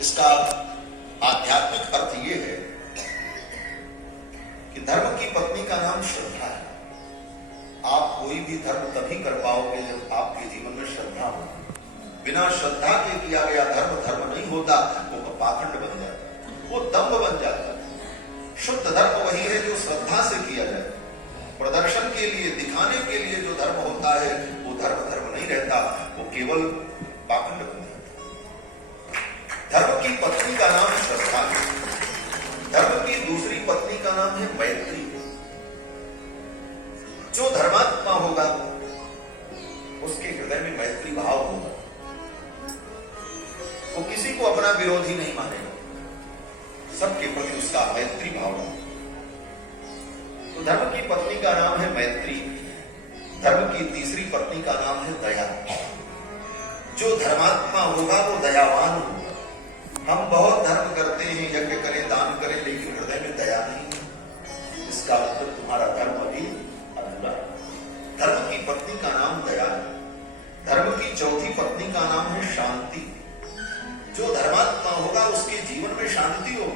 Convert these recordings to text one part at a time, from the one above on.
इसका आध्यात्मिक अर्थ यह है कि धर्म की पत्नी का नाम श्रद्धा है। आप कोई भी धर्म तभी कर पाओगे जब आपके जीवन में श्रद्धा हो। बिना श्रद्धा के किया गया धर्म धर्म नहीं होता, वो पाखंड बन जाता है, वो दंभ बन जाता है। शुद्ध धर्म वही है जो श्रद्धा से किया जाए। प्रदर्शन के लिए, दिखाने के लिए जो धर्म होता है वो धर्म नहीं रहता, वो केवल पाखंड बन जाता है। धर्म की पत्नी का नाम श्रद्धा है। धर्म की दूसरी पत्नी का नाम है मैत्री। जो धर्मात्मा होगा उसके हृदय में मैत्री भाव होगा, वो किसी को अपना विरोधी नहीं मानेगा, सबके प्रति उसका मैत्री भाव है। तो धर्म की पत्नी का नाम है मैत्री। धर्म की तीसरी पत्नी का नाम है दया। जो धर्मात्मा होगा वो दयावान होगा। हम बहुत धर्म करते हैं, यज्ञ करें, दान करें, लेकिन हृदय में दया नहीं है, इसका मतलब तुम्हारा धर्म अभी अधूरा है। धर्म की पत्नी का नाम दया है। धर्म की चौथी पत्नी का नाम है शांति। जो धर्मात्मा होगा उसके जीवन में शांति हो,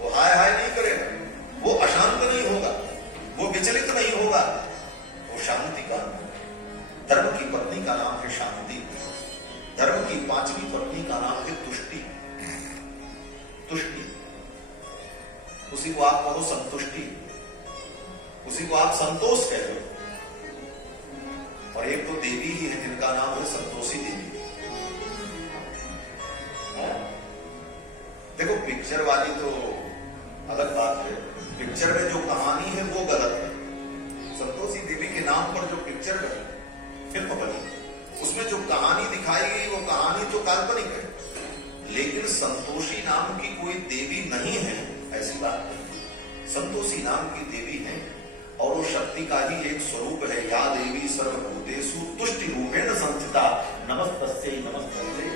वो हाय हाय नहीं करेगा, वो अशांत नहीं होगा, वो विचलित नहीं होगा, वो शांति का। धर्म की पत्नी का नाम है शांति। धर्म की पांचवी पत्नी का नाम है तुष्टि। तुष्टि, उसी को आप कहो संतुष्टि, उसी को आप संतोष कह लो। और एक तो देवी ही है जिनका नाम है संतोषी देवी। देखो पिक्चर वाली तो अलग बात है, पिक्चर में जो कहानी है वो गलत है। संतोषी देवी के नाम पर जो पिक्चर बनी, फिल्म बनी, उसमें जो कहानी दिखाई गई वो कहानी तो काल्पनिक है, लेकिन संतोषी नाम की कोई देवी नहीं है ऐसी बात नहीं। संतोषी नाम की देवी है और वो शक्ति का ही एक स्वरूप है। या देवी सर्वभूतेषु तुष्टि रूपेण संस्थिता नमस्तस्यै नमस्तस्यै।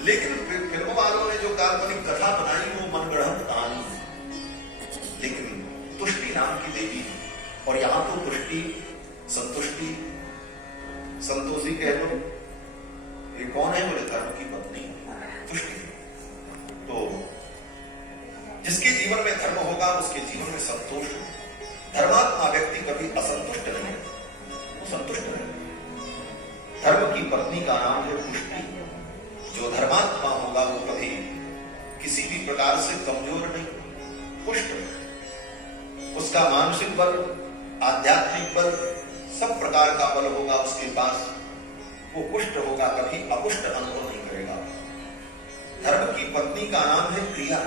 लेकिन फिल्म वालों ने जो काल्पनिक कथा बनाई वो मनगढ़ंत कहानी है, लेकिन तुष्टि नाम की देवी है। और यहां तो तुष्टि, संतुष्टि, संतोषी कह लो, ये कौन है? बोले धर्म की पत्नी तुष्टि। तो जिसके जीवन में धर्म होगा उसके जीवन में संतोष है। धर्मात्मा व्यक्ति कभी असंतुष्ट नहीं, वो संतुष्ट रहेगा। धर्म की पत्नी का नाम है पुष्टि। जो धर्मात्मा होगा वो कभी किसी भी प्रकार से कमजोर नहीं, पुष्ट। उसका मानसिक बल, आध्यात्मिक बल, सब प्रकार का बल होगा उसके पास, वो पुष्ट होगा, कभी अपुष्ट अनुभव नहीं करेगा। धर्म की पत्नी का नाम है क्रिया।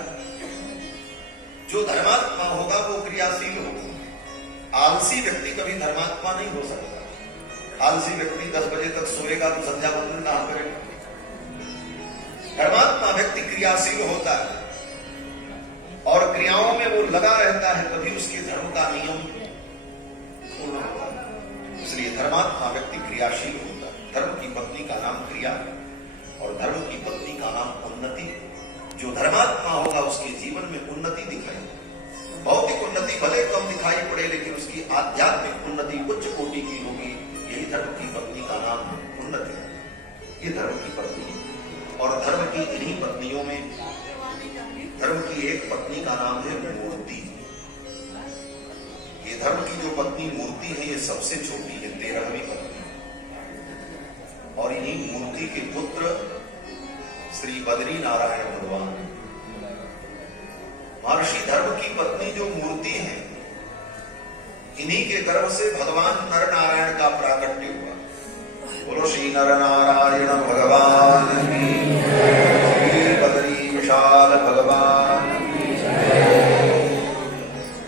जो धर्मात्मा होगा वो क्रियाशील होगा। आलसी व्यक्ति कभी धर्मात्मा नहीं हो सकता। आलसी व्यक्ति 10 बजे तक सोएगा तो संध्या वंदन कहां करेगा? धर्मात्मा व्यक्ति क्रियाशील होता है और क्रियाओं में वो लगा रहता है, तभी उसके धर्म का नियम पूर्ण होता है। इसलिए धर्मात्मा व्यक्ति क्रियाशील होता है। धर्म की पत्नी का नाम क्रिया और धर्म की पत्नी का नाम उन्नति। जो धर्मात्मा होगा उसके जीवन में उन्नति दिखाई, भौतिक उन्नति भले कम दिखाई पड़े, लेकिन उसकी आध्यात्मिक उन्नति उच्च कोटि की होगी। यही धर्म की पत्नी का नाम उन्नति है। ये धर्म की पत्नी है। और धर्म की इन्हीं पत्नियों में धर्म की एक पत्नी का नाम है मूर्ति। ये धर्म की जो पत्नी मूर्ति है ये सबसे छोटी है, 13वीं पत्नी। और इन्हीं मूर्ति के पुत्र श्री बद्री नारायण भगवान। महर्षि धर्म की पत्नी जो मूर्ति है, इन्हीं के गर्भ से भगवान नर नारायण का प्राकट्य हुआ। बोलो श्री नर नारायण भगवान की जय, श्री बद्री विशाल भगवान की जय।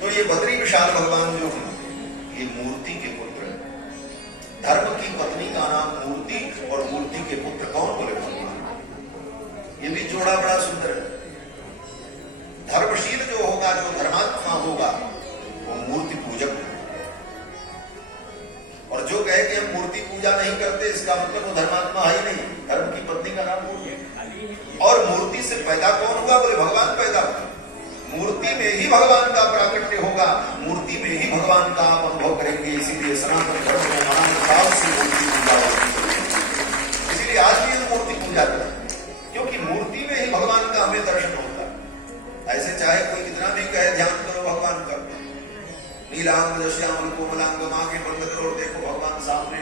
तो ये बद्री विशाल भगवान जो है ये मूर्ति के पुत्र है। धर्म की पत्नी का नाम मूर्ति और मूर्ति के पुत्र कौन? बोले भगवान। ये भी जोड़ा बड़ा सुंदर है। धर्मशील जो होगा, जो धर्मात्मा होगा, वो मूर्ति पूजक है। और जो कहे कि हम मूर्ति पूजा नहीं करते, इसका मतलब वो धर्मात्मा है ही नहीं। धर्म की पत्नी का नाम मूर्ति। और मूर्ति से पैदा कौन हुआ? बोले भगवान पैदा हुआ। मूर्ति में ही भगवान का प्राकट्य होगा, मूर्ति में ही भगवान का आप अनुभव करेंगे। इसीलिए सनातन धर्म में महान काल से मूर्ति पूजा होती है। इसीलिए आज भी मूर्ति पूजा करें, क्योंकि ऐसे चाहे कोई कितना भी कहे ध्यान करो भगवान का, नीलांग श्यामल कोमलांग आंखें बंद करो और देखो भगवान सामने,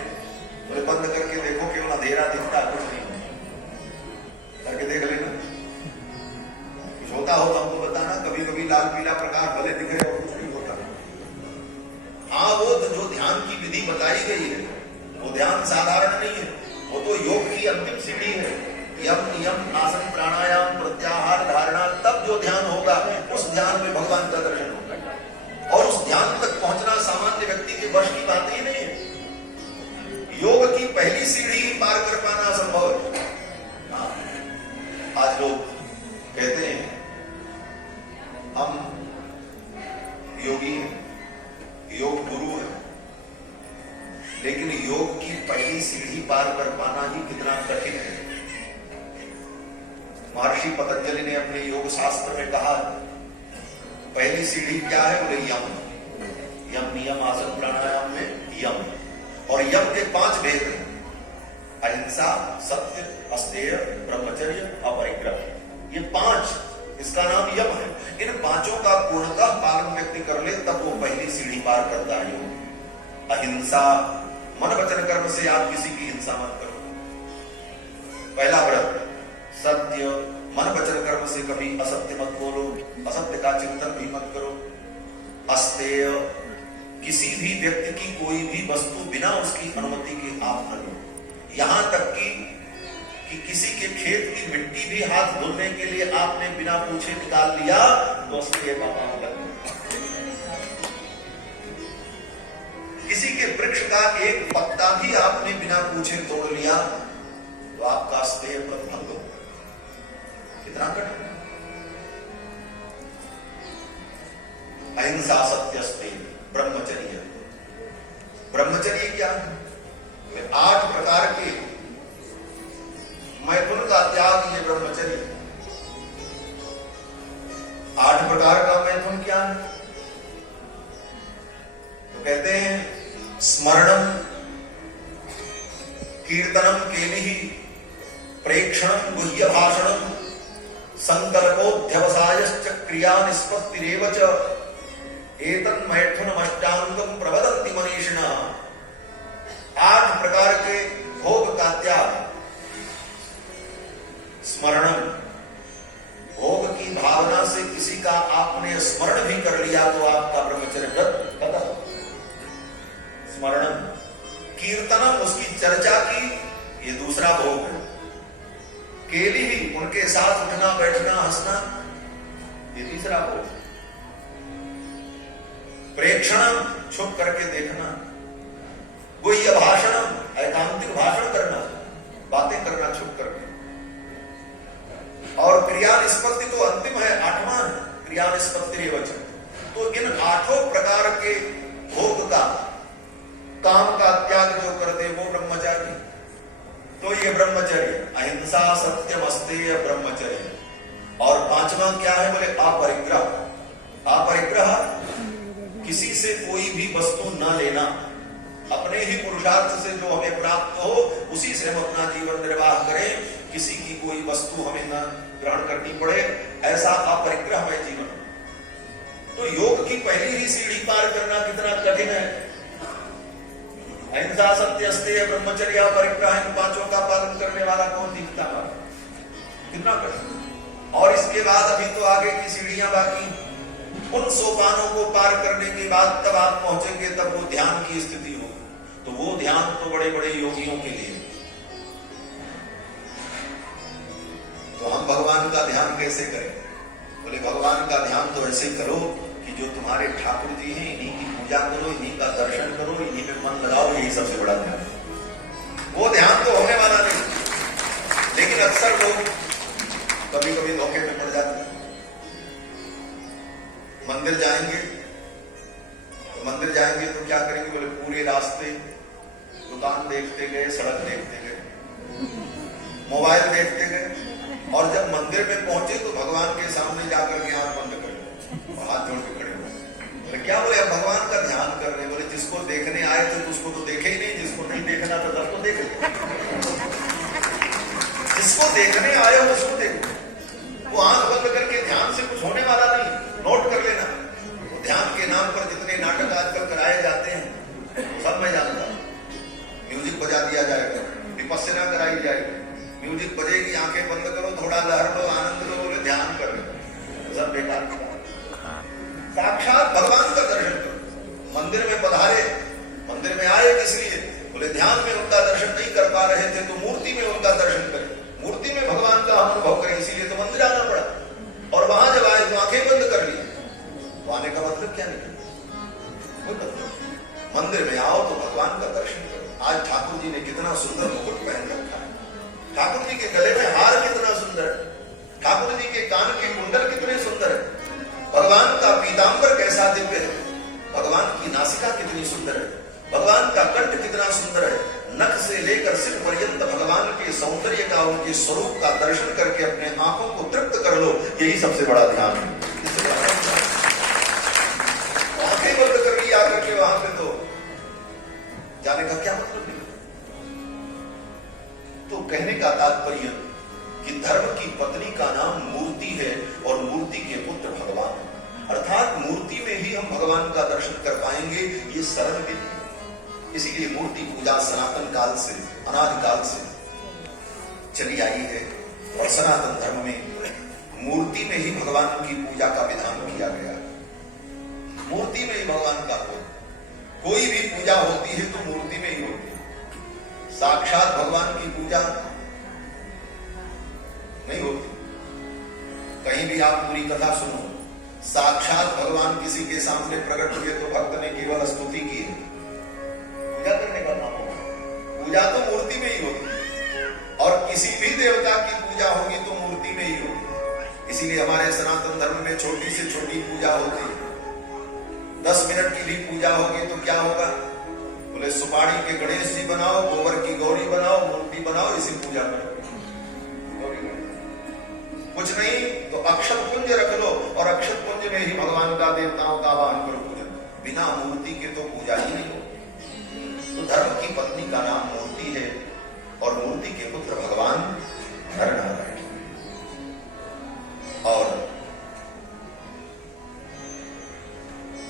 बोले बंद करके देखो केवल अंधेरा दिखता है, कुछ नहीं करके देख लेना, कुछ होता हो तो हमको बताना। कभी कभी लाल पीला प्रकाश भले दिखे और कुछ नहीं होता। हाँ, वो तो जो ध्यान की विधि बताई गई है वो ध्यान साधारण नहीं है, वो तो योग की अंतिम सीढ़ी है। यम नियम आसन प्राणायाम प्रत्याहार धारणा, तब जो ध्यान होगा उस ध्यान में भगवान का दर्शन होगा। और उस ध्यान तक पहुंचना सामान्य व्यक्ति के वश की बात ही नहीं है। योग की पहली सीढ़ी ही पार कर पाना असंभव है। आज लोग कहते हैं हम योगी हैं, योग गुरु हैं, लेकिन योग की पहली सीढ़ी पार कर पाना ही कितना कठिन है। महर्षि पतंजलि ने अपने योग शास्त्र में कहा, पहली सीढ़ी क्या है? बोले यम। यम नियम आसन प्राणायाम में यम, और यम के 5 भेद हैं, अहिंसा, सत्य, अस्तेय, ब्रह्मचर्य, अपरिग्रह। ये 5, इसका नाम यम है। इन 5 का पूर्णतः पालन व्यक्ति कर ले तब वो पहली सीढ़ी पार करता है योग। अहिंसा, मन वचन कर्म से आप किसी की हिंसा मत करो, पहला व्रत। सत्य, मन वचन कर्म से कभी असत्य मत बोलो, असत्य का चिंतन भी मत करो। अस्तेय, किसी भी व्यक्ति की कोई भी वस्तु बिना उसकी अनुमति के आप न लो। यहां तक कि किसी के खेत की मिट्टी भी हाथ धुलने के लिए आपने बिना पूछे निकाल लिया तो अस्तेय बाबा लग। किसी के वृक्ष का एक पत्ता भी आपने बिना पूछे तोड़ लिया तो आपका अस्तेय भंग हो। कितना कठिन। अहिंसा, सत्य, अस्तेय, ब्रह्मचर्य। ब्रह्मचर्य क्या है? 8 प्रकार के मैथुन का त्याग, ये ब्रह्मचर्य। 8 प्रकार का मैथुन क्या है? तो कहते हैं स्मरणम, कीर्तनम केलिहि, प्रेक्षणम गुह्य भाषणम, संकल्पोऽध्यवसायश्च क्रिया निष्पत्तिरेव च, एतन् मैथुनमष्टांगं प्रवदन्ति मनीषिणः। 8 प्रकार के भोग का त्याग। स्मरणम, भोग की भावना से किसी का आपने स्मरण भी कर लिया तो आपका ब्रह्मचर्य खत्म। स्मरणम। कीर्तनम, उसकी चर्चा की, ये दूसरा भोग है। केली ही, उनके साथ उठना बैठना हंसना, ये तीसरा भोग। प्रेक्षणम, छुप करके देखना। गुह्य भाषणम, एकांतिक भाषण करना, बातें करना छुप करके। और क्रिया निष्पत्ति तो अंतिम है, 8वां है, क्रिया निष्पत्ति वचन। तो इन 8 प्रकार के भोग का, काम का त्याग जो करते वो ब्रह्मचारी। तो ये ब्रह्मचर्य, अहिंसा, सत्यम, अस्तेय, ब्रह्मचर्य। और 5वां क्या है? बोले अपरिग्रह। अपरिग्रह, किसी से कोई भी वस्तु न लेना, अपने ही पुरुषार्थ से जो हमें प्राप्त हो उसी से हम अपना जीवन निर्वाह करें, किसी की कोई वस्तु हमें न ग्रहण करनी पड़े, ऐसा अपरिग्रहमय जीवन। तो योग की पहली ही सीढ़ी पार करना कितना कठिन है। अहिंसा, सत्य, अस्तेय, ब्रह्मचर्य, अपरिग्रह, इन 5 का पालन करने वाला कौन दिखता है? कितना कठिन। और इसके बाद अभी तो आगे की सीढ़ियां बाकी। उन सोपानों को पार करने के बाद तब आप पहुंचेंगे, तब वो ध्यान की स्थिति हो। तो वो ध्यान तो बड़े बड़े योगियों के लिए। तो हम भगवान का ध्यान कैसे करें? बोले भगवान का ध्यान तो ऐसे करो कि जो तुम्हारे ठाकुर जी हैं इन्हीं की पूजा करो, इन्हीं का दर्शन करो, इन्हीं में मन लगाओ, यही सबसे बड़ा ध्यान। वो ध्यान तो होने वाला नहीं, लेकिन अक्सर लोग कभी कभी धोखे में पड़ जाते हैं। मंदिर जाएंगे तो क्या करेंगे? बोले पूरे रास्ते दुकान देखते गए, सड़क देखते गए, मोबाइल देखते गए, और जब मंदिर में पहुंचे तो भगवान के सामने जाकर के आंख बंद कर और हाथ जोड़ के खड़े हुए। बोले क्या? बोले अब भगवान का ध्यान कर रहे। बोले जिसको देखने आए थे उसको तो देखे ही नहीं, जिसको नहीं देखना था सबको देख लो। जिसको देखने आए हो उसको देखो। वो आंख बंद करके ध्यान से कुछ होने वाला बजे की आंखें बंद करो, थोड़ा लहर लो, आनंद लो, बोले ध्यान कर लो, सब बेकार की बात। साक्षात भगवान का दर्शन करो। मंदिर में पधारे, मंदिर में आए किस लिए? बोले ध्यान में उनका दर्शन नहीं कर पा रहे थे तो मूर्ति में उनका दर्शन करें, मूर्ति में भगवान का हम अनुभव करें, इसीलिए तो मंदिर आना पड़ा। और वहां जब आए तो आंखें बंद कर ली, तो आने का मतलब क्या निकला? मंदिर में आओ तो भगवान का दर्शन करो। आज ठाकुर जी ने कितना सुंदर मुकुट पहन रखा है, ठाकुर जी के गले में हार कितना सुंदर है, ठाकुर जी के कान के कुंडल कितने सुंदर है, भगवान का पीतांबर कैसा दिव्य है, भगवान की नासिका कितनी सुंदर है, भगवान का कंठ कितना सुंदर है। नख से लेकर सिर पर्यंत भगवान के सौंदर्य का, उनके स्वरूप का दर्शन करके अपने आंखों को तृप्त कर लो, यही सबसे बड़ा ध्यान है। आंखें बंद कर ली आकर के वहां पे, तो जाने का क्या मतलब नहीं। तो कहने का तात्पर्य कि धर्म की पत्नी का नाम मूर्ति है और मूर्ति के पुत्र भगवान है, अर्थात मूर्ति में ही हम भगवान का दर्शन कर पाएंगे, ये सरल विधि है। इसीलिए मूर्ति पूजा सनातन काल से, अनादिकाल से चली आई है और सनातन धर्म में मूर्ति में ही भगवान की पूजा का विधान किया गया है। मूर्ति में ही भगवान का कोई भी पूजा होती है तो मूर्ति में ही होती है, साक्षात भगवान की पूजा नहीं होती। कहीं भी आप पूरी कथा सुनो, साक्षात भगवान किसी के सामने प्रकट हुए तो भक्त ने केवल स्तुति की है, पूजा करने का नाम होगा। पूजा तो मूर्ति में ही होगी और किसी भी देवता की पूजा होगी तो मूर्ति में ही होगी। इसीलिए हमारे सनातन धर्म में छोटी से छोटी पूजा होती है। 10 मिनट की भी पूजा होगी तो क्या होगा? बोले सुपारी के गणेश जी बनाओ, गोबर की गौरी बनाओ, मूर्ति बनाओ, इसी पूजा करो। कुछ नहीं तो अक्षत पुंज रख लो और अक्षत पुंज में ही भगवान का, देवताओं का आवाहन करो, पूजन। बिना मूर्ति के तो पूजा ही नहीं होगी। तो धर्म की पत्नी का नाम मूर्ति है और मूर्ति के पुत्र भगवान नरनारायण। और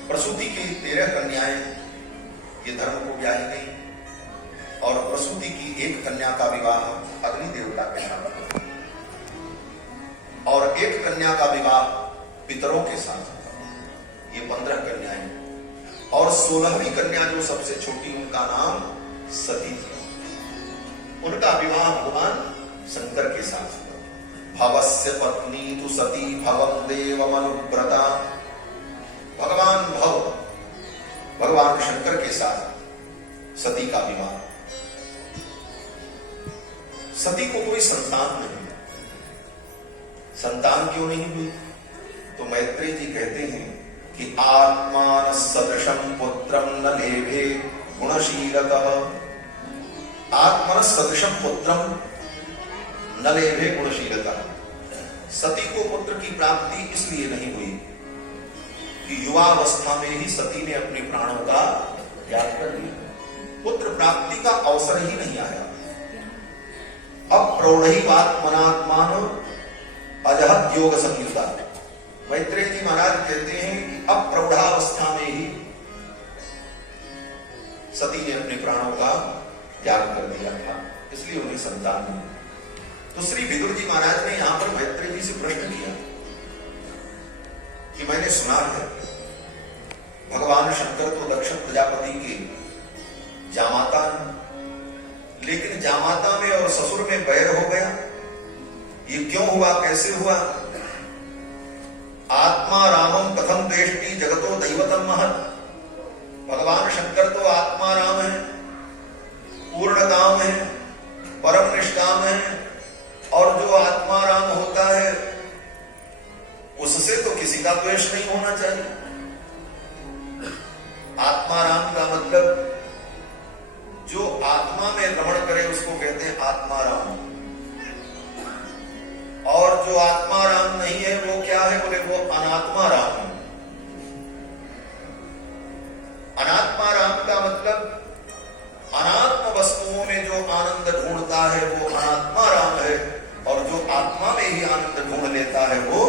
प्रसूति की 13 कन्याएं ये धर्म को ब्याही गई और प्रसूति की एक कन्या का विवाह अग्नि देवता के साथ और एक कन्या का विवाह पितरों के साथ। ये 15 कन्याएं और 16वीं कन्या जो सबसे छोटी, उनका नाम सती थी। उनका विवाह भगवान शंकर के साथ हुआ। भवस्य पत्नी तु सती भवम देवमनुव्रता। भगवान भव, भगवान शंकर के साथ सती का विवाह। सती को कोई संतान नहीं, संतान क्यों नहीं हुई? तो मैत्रेय जी कहते हैं कि आत्मान सदृशम पुत्रम न लेभे गुणशीलतः। आत्मन सदृशम पुत्रम न लेभे गुणशीलतः। सती को पुत्र की प्राप्ति इसलिए नहीं हुई कि युवावस्था में ही सती ने अपने प्राणों का त्याग कर दिया, पुत्र प्राप्ति का अवसर ही नहीं आया। अब प्रौढ़ैवात्मनात्मानो अजहत योग संयुक्ता। मैत्रेय जी महाराज कहते हैं कि अब प्रौढ़ावस्था में ही सती ने अपने प्राणों का त्याग कर दिया था, इसलिए उन्हें संतान नहीं। तो श्री विदुर जी महाराज ने यहां पर मैत्रेय जी से प्रश्न किया कि मैंने सुना है भगवान शंकर तो दक्ष प्रजापति के जामाता, लेकिन जामाता में और ससुर में बैर हो गया, ये क्यों हुआ, कैसे हुआ? आत्मा रामम कथम देष्टि जगतो दैवतम महत्। भगवान शंकर तो आत्मा राम है, पूर्ण काम है, परम निष्काम है, और जो आत्मा राम होता है उससे तो किसी का द्वेष नहीं होना चाहिए। आत्मा राम का मतलब जो आत्मा में रमण करे उसको कहते हैं आत्मा राम, और जो आत्मा राम नहीं है वो क्या है? बोले वो अनात्मा राम है। अनात्मा राम का मतलब अनात्म वस्तुओं में जो आनंद ढूंढता है वो अनात्मा राम है, और जो आत्मा में ही आनंद ढूंढ लेता है वो